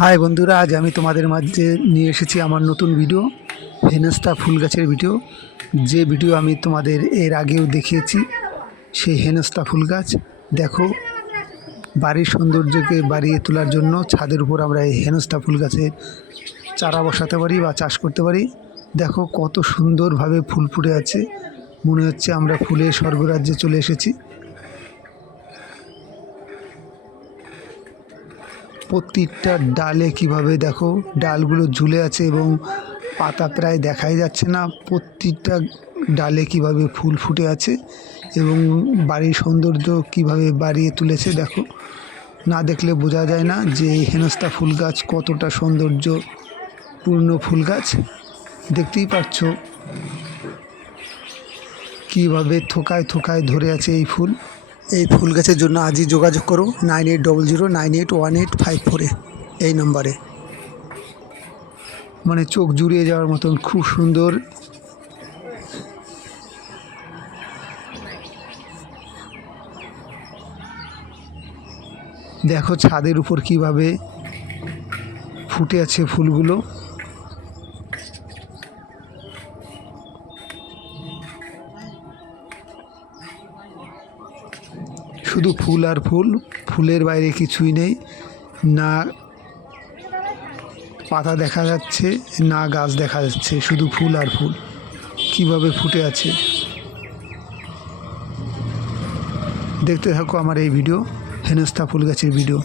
High বন্ধুরা, আজ আমি তোমাদের মাঝে নিয়ে এসেছি আমার নতুন ভিডিও হেনস্তা ফুল গাছের ভিডিও যে ভিডিও আমি তোমাদের এর আগেও দেখিয়েছি, সেই হেনস্তা ফুল গাছ দেখো, বাড়ির সৌন্দর্যকে বাড়িয়ে তোলার জন্য ছাদের উপর আমরা এই হেনস্তা ফুল গাছের চারা বসাতে পারি বা চাষ করতে পারি। দেখো, কত সুন্দরভাবে ফুল ফুটে আছে। মনে হচ্ছে আমরা ফুলের স্বর্গরাজ্যে চলে এসেছি। প্রত্যেকটা ডালে কীভাবে দেখো, ডালগুলো ঝুলে আছে এবং পাতা প্রায় দেখাই যাচ্ছে না, প্রত্যেকটা ডালে কীভাবে ফুল ফুটে আছে এবং বাড়ির সৌন্দর্য কীভাবে বাড়িয়ে তুলেছে দেখো। না দেখলে বোঝা যায় না যে এই হেনস্তা ফুল গাছ কতটা সৌন্দর্য পূর্ণ ফুল গাছ দেখতেই পাচ্ছ কীভাবে থোকায় থোকায় ধরে আছে এই ফুল। এই ফুল গাছের জন্য আজই যোগাযোগ করো nine eight double zero nine eight one eight five ফোরে এই নম্বরে মানে চোখ জুড়িয়ে যাওয়ার মতন, খুব সুন্দর। দেখো ছাদের উপর কীভাবে ফুটে আছে ফুলগুলো। শুধু ফুল আর ফুল ফুলের বাইরে কিছুই নেই। না পাতা দেখা যাচ্ছে না গাছ দেখা যাচ্ছে শুধু ফুল আর ফুল। কীভাবে ফুটে আছে? দেখতে থাকো আমার এই ভিডিও হেনস্থা ফুল গাছের ভিডিও।